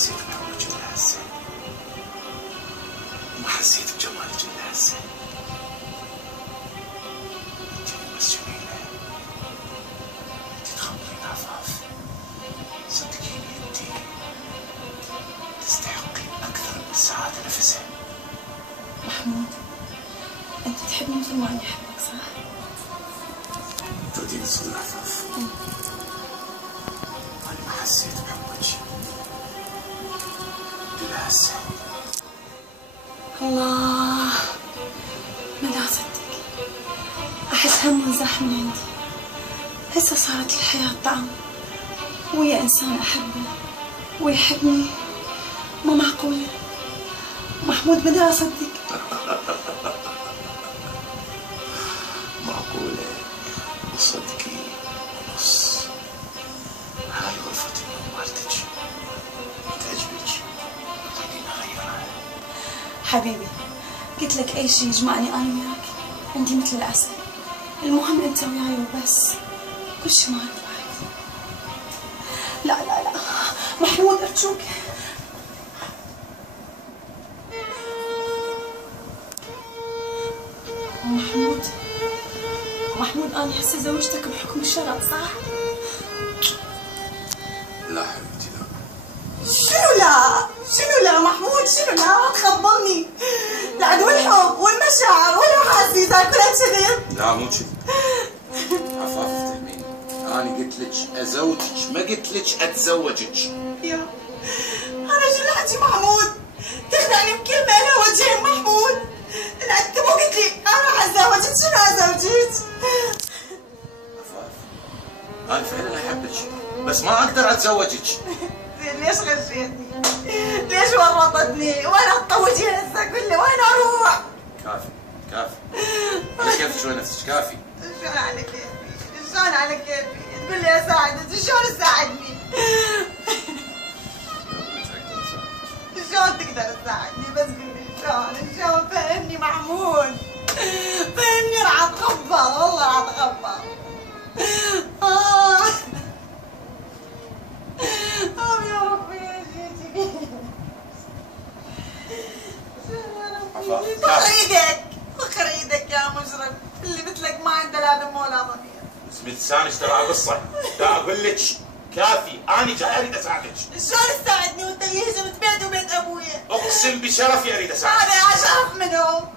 حسيت بحبك إلا هسه، وما حسيت بجمالك إلا هسه. انت مو بس جميلة، انت تخبرين عفاف. صدقيني انت تستحقين أكثر من السعادة نفسها. محمود، انت تحبني مثل ما اني احبك، صح؟ توديني الصدق عفاف. أنا ما حسيت بحبك إلا هسه. الله، ما دا اصدق. احس هم انزاح من عندي. هسه صارت الحياة طعم ويا انسان احبه ويحبني. مو معقولة محمود، ما دا اصدق. معقولة وصدقي ونص. هاي غرفة النوم مالتك تعجبك، خليني اغيرها. حبيبي، قلت لك اي شيء يجمعني انا وياك عندي مثل العسل. المهم انت وياي وبس، كل شيء مالك بعد. لا لا لا محمود، ارجوك. محمود انا هسه زوجتك بحكم الشرع، صح؟ لا حبيبتي لا. شنو لا محمود، شنو لا تخبرني. العدو الحب والمشاعر والاحاسيس كلها كذب. لا مو كذب عفاف، تهميني. انا قلت لك ازوجك، ما قلت لك اتزوجك. يا انا شو الحكي محمود؟ تخدعني بكلمه لها وجهين محمود. انت مو قلت لي انا راح اتزوجك، شنو ازوجك؟ عفاف انا فعلا احبك بس ما اقدر اتزوجك. زين ليش غشيتني؟ ليش ورطتني؟ وين احط وجهي هسه كله؟ وين اروح؟ كافي كافي، على كيفك شوي نفسك، كافي. شلون على كيفي؟ شلون على كيفي؟ تقول لي اساعدك، شلون تساعدني؟ شلون تقدر تساعدني؟ بس قول لي شلون فهمني محمود، فهمني. راح اتخبر، والله راح اتخبر. يا ربي يا جيجي. فخر ايدك، فخر ايدك يا مجرم اللي مثلك ما عنده لا دم ولا ضمير. اسمي لسانك ترى قصه، دا اقول لك كافي، انا جاي اريد اساعدك. شلون تساعدني وانت اللي هزمت بيتي وبيت ابويا؟ اقسم بشرفي اريد اساعدك. هذا يا شرف منو؟